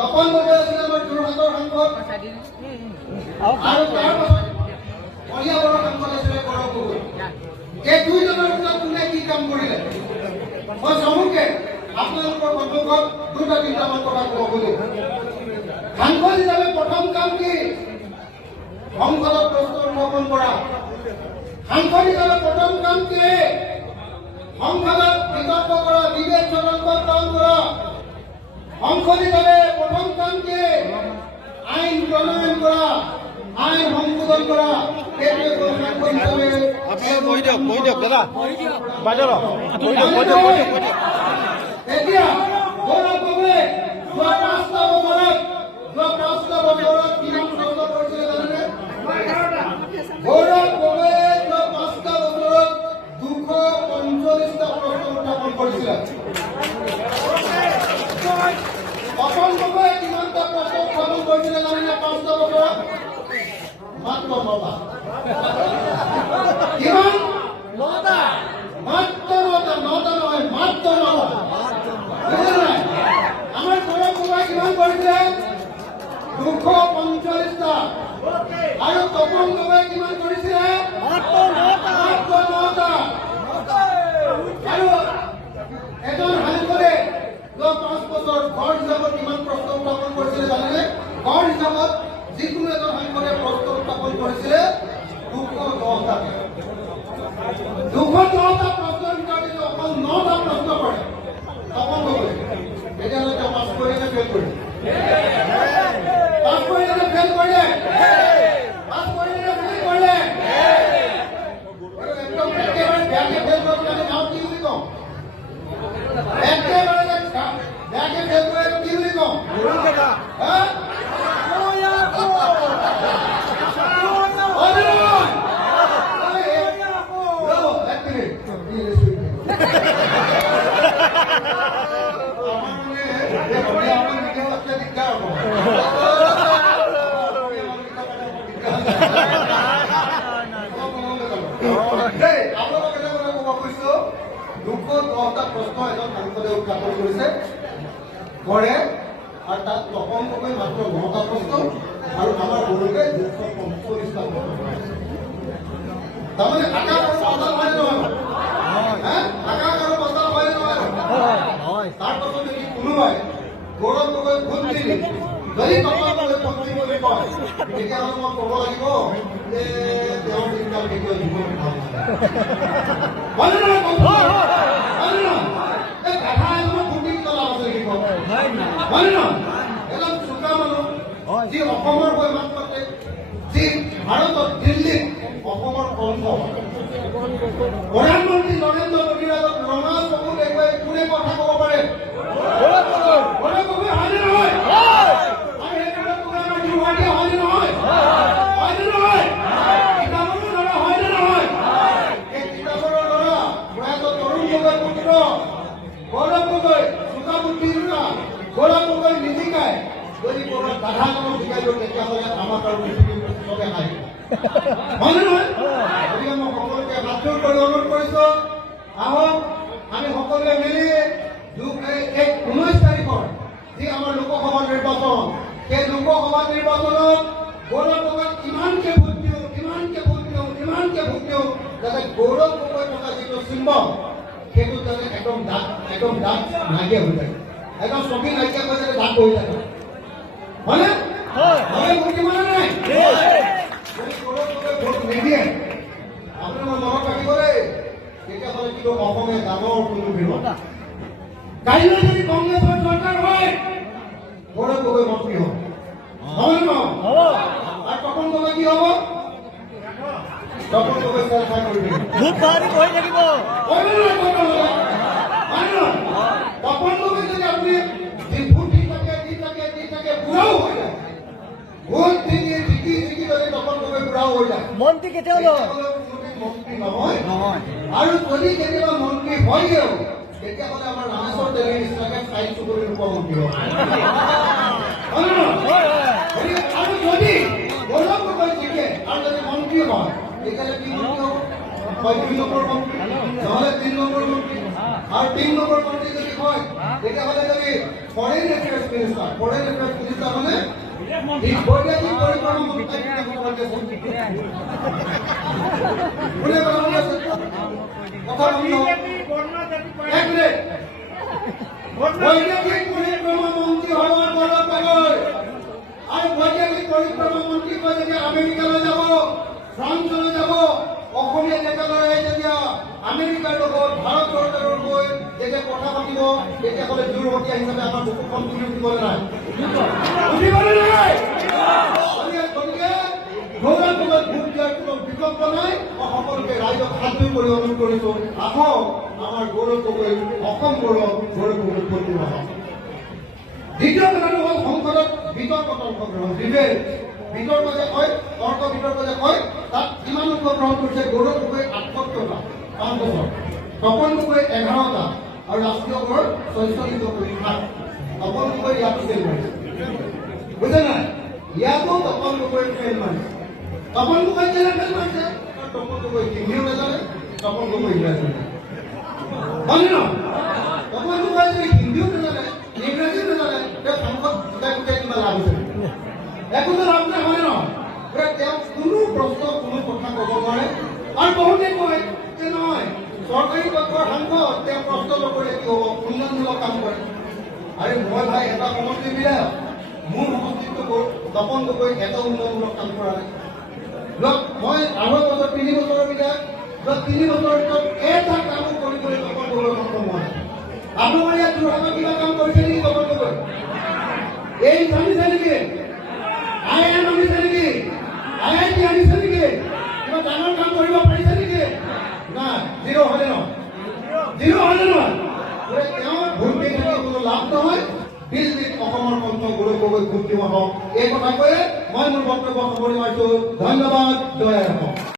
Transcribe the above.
তপন গগৈ আছিল আমাৰ যোৰহাটৰ সাংসদ আৰু তাৰপাছত কলিয়াবৰৰ সাংসদ আছিলে গৌৰৱ গগৈ। এই দুইজনৰ ভিতৰত কোনে কি কাম কৰিলে মই চমুকে আপোনালোকৰ সন্মুখত দুটা তিনিটামান কথা ক'ব খোজো। সাংসদ হিচাপে প্ৰথম কাম কি? সংসদত প্ৰশ্ন উত্থাপন কৰা। সাংসদ হিচাপে প্ৰথম কাম কি? সংসদত বিতৰ্ক কৰা, ডিবেট তদন্তত কাম কৰা। সংসদ হিচাপে প্ৰথম কাম কি? আইন প্ৰণয়ন কৰা, আইন সংশোধন কৰা। এইটোৱে হ'ল সাংসদ হিচাপে। এতিয়া গৌৰৱ গগৈ যোৱা 5টা বছৰত কিমান প্ৰশ্ন কৰিছিলে জানেনে? গৌৰৱ গগৈয়ে যোৱা 5টা বছৰত 245টা প্ৰশ্ন উত্থাপন কৰিছিলে। তপন গগৈয়ে কিমানটা প্ৰশ্ন উত্থাপন কৰিছিলে জানেনে 5টা বছৰত? মাত্ৰ 9টা। কিমান? 9টা। মাত্ৰ 9টা। 9টা নহয়, মাত্ৰ 9টা। আমাৰ গৌৰৱ গগৈ কিমান কৰিছিলে? 245টা। আৰু তপন গগৈ কিমান কৰিছিলে? মাত্ৰ 9টা। আৰু এজন সাংসদে যোৱা 5 বছৰ গড় হিচাপত কিমান প্ৰশ্ন উত্থাপন কৰিছিলে জানেনে? গড় হিচাপত যিকোনো এজন সাংসদে প্ৰশ্ন উত্থাপন কৰিছিলে 210টা। 210টা প্ৰশ্নৰ ভিতৰত অকল 9টা প্ৰশ্ন কৰে তপন গগৈ। তেতিয়াহ'লে তেওঁ পাছ কৰিলে নে ফেইল কৰিলে? পাছ কৰিলে নে ফেইল কৰিলে? পাছ কৰিলে নে ফেইল কৰিলে? একদম একেবাৰে বেয়াকে ফেইল কৰিলে আমি নাম কি বুলি কওঁ? একেবাৰে বেয়াকে ফেইল কৰিলে কি বুলি কওঁ? উত্থাপন কৰিছে গড়ে আৰু তাত তপন গগৈ মাত্ৰ 9টা প্ৰশ্ন আৰু আমাৰ গৌৰৱে 245টা প্ৰশ্ন। তাৰমানে আকাশ আৰু পাতাল হয় নহয়? আকাশ আৰু পাতাল হয় নহয়? তাৰপাছত যদি কোনোবাই গৌৰৱ গগৈ ভোট দিলে যদি তপন গগৈ ভক্তি বুলি কয় তেতিয়াহ'লে মই ক'ব লাগিব যে তেওঁৰ দিনকাল কেতিয়াও জীৱনত ভাল হয় নে নহয়? এজন চোকা মানুহ যি অসমৰ হৈ মাত মাতে, যি ভাৰতত দিল্লীত অসমৰ কণ্ঠ। প্ৰধানমন্ত্ৰী নৰেন্দ্ৰ মোদীৰ আগত ৰঙা চকু দেখুৱাই কোনে কথা ক'ব পাৰে? গৌৰৱ গগৈ হয়নে নহয়? আৰু সেইকাৰণে তোমাৰ যোৰহাটী হয়নে নহয়? হয়নে নহয়? কিতাপৰো ল'ৰা হয়নে নহয়? এই কিতাপৰো ল'ৰা প্ৰয়াত তৰুণ গগৈৰ পুত্ৰ গৌৰৱ গগৈ চোকা বুদ্ধি দুটা। গৌৰৱ গগৈ নিশিকায় যদি কোনো গাধা কামত শিকাই দিওঁ তেতিয়াহ'লে আমাক আৰু পৃথিৱীৰ চবে হাঁহিব। হয়নে নহয়? গতিকে মই সকলোকে হাতযোৰ কৰি অনুৰোধ কৰিছো, আহক আমি সকলোৱে মিলি 19 তাৰিখৰ যি আমাৰ লোকসভা নিৰ্বাচন, সেই লোকসভা নিৰ্বাচনত গৌৰৱ গগৈক কিমানকে ভোট দিওঁ যাতে গৌৰৱ গগৈ থকা যিটো চিম্বল সেইটো যাতে একদম দাঁত নাইকিয়া হৈ থাকে, একদম ছবি নাইকিয়া হৈ যাতে দাঁত বহি থাকে। হয়নে? হয় ভোট দিব নে নাই? যদি গৌৰৱ গগৈ ভোট নিদিয়ে আপুনি মই মনত ৰাখিব দেই, তেতিয়াহ'লে কিন্তু অসমে ডাঙৰ কোনো বিৰোধ। কাইলৈ যদি কংগ্ৰেছৰ চৰকাৰ হয় গৌৰৱ গগৈ মন্ত্ৰী হ'ব। হয় নহয়? আৰু তপন গগৈ কি হ'ব? তপন গগৈ চেল খাই কৰি থাকিব। তপন গগৈ যদি আপুনি ভোট দি থাকে বুঢ়াও হৈ যায়, ভোট জিকি যদি তপন গগৈ বুঢ়াও হৈ যায়, মন্ত্ৰী কেতিয়াও মন্ত্ৰী নহয়। আৰু যদি কেতিয়াবা মন্ত্ৰী হয়গেও তেতিয়াহ'লে আমাৰ ৰামেশ্বৰ তেলীৰ নিচিনাকে চাই চুবুৰী ৰূপৰ মন্ত্ৰী হ'ব। আৰু যদি গৌৰৱ গগৈ জিকে আৰু যদি মন্ত্ৰী হয় তেতিয়াহ'লে কি মন্ত্ৰী হ'ব? 2 নম্বৰ মন্ত্ৰী নহ'লে 3 নম্বৰ মন্ত্ৰী। আৰু 3 নম্বৰ মন্ত্ৰী যদি হয় তেতিয়াহ'লে যদি ফৰেইন এফেয়াৰ্ছ মিনিষ্টাৰ মানে বৈদেশিক পৰিক্ৰমা মন্ত্ৰী বৈদেশিক পৰিক্ৰমা মন্ত্ৰী হোৱাৰ গৌৰৱ পাবলৈ আৰু বৈদেশিক পৰিক্ৰমা মন্ত্ৰী কৈ যেতিয়া আমেৰিকালৈ যাব, ফ্ৰান্সলৈ যাব, অসমীয়া ডেকালৰাই যেতিয়া আমেৰিকাৰ লগত ভাৰত চৰকাৰৰ গৈ যেতিয়া কথা পাতিব, তেতিয়াহ'লে জোৰহতীয়া হিচাপে আমাৰ বুকুখন তুলি উঠিবলৈ নাই। উঠিবলৈ নাই। গতিকে গৌৰৱলৈ ভোট দিয়াৰ কোনো বিকল্প নাই। মই সকলোকে ৰাইজক সাজু কৰি অনুৰোধ কৰিছোঁ, আহক আমাৰ গৌৰৱ গগৈ, অসম গৌৰৱ গগৈ ভোট দিব আহক। দ্বিতীয় কথাটো হ'ল সংসদত বিতৰ্কত অংশগ্ৰহণ। বিতৰ্ক যে কয়, তৰ্ক বিতৰ্ক যে কয়, তাত কিমান অংশগ্ৰহণ কৰিছে? গৌৰৱ গগৈ 78টা, 5 বছৰ, তপন গগৈ 11টা আৰু ৰাষ্ট্ৰীয় গড় 46 পৰীক্ষা। তপন গগৈ ইয়াতো ফেইল মাৰিছে, বুজে নাই? ইয়াতো তপন গগৈ ফেইল মাৰিছে। তপন গগৈ কেলে ফেইল মাৰিছে? তপন গগৈ হিন্দীও নাজানে, তপন গগৈ ইংৰাজী নাজানে, হয়নে নহয়? তপন গগৈ যদি হিন্দীও নাজানে, ইংৰাজীও নাজানে, তেওঁ সংসদ গোটাই কিবা লাভ হৈছে? একোতো লাভ নাই, হয় নহয়? তেওঁ কোনো প্ৰশ্ন কোনো কথা ক'ব নোৱাৰে। আৰু বহুতে কয় যে নহয়, চৰকাৰী পক্ষৰ সাংসদ, তেওঁ প্ৰশ্ন নকৰিলে কি হ'ব, উন্নয়নমূলক কাম কৰে। আৰু মই ভাই এটা সমষ্টিৰ বিধায়ক, মোৰ সমষ্টিটো তপন গগৈ এটা উন্নয়নমূলক কাম কৰা নাই। মই 8 বছৰ 3 বছৰৰ বিধায়ক, 3 বছৰৰ ভিতৰত এটা কামো কৰিবলৈ তপন গগৈ সক্ষম হোৱা নাই। আপোনালোকৰ ইয়াত যোৰহাটত কিবা কাম কৰিছে নেকি তপন গগৈ? এই জানিছে নেকি? IIM আনিছে নেকি? IIT আনিছে নেকি? কিবা ডাঙৰ কাম কৰিব পাৰিছে নেকি? নাই, জিৰ' হয়নে নহয়? জিৰ' হয়নে নহয়? তেওঁ ভোট দি থাকি কোনো লাভ নহয়। দিল্লীত অসমৰ কণ্ঠ গৌৰৱ গগৈ ভোট দিব হওক। এই কথা কৈয়ে মই মোৰ বক্তব্য সামৰি মাৰিছোঁ। ধন্যবাদ। জয় অসম।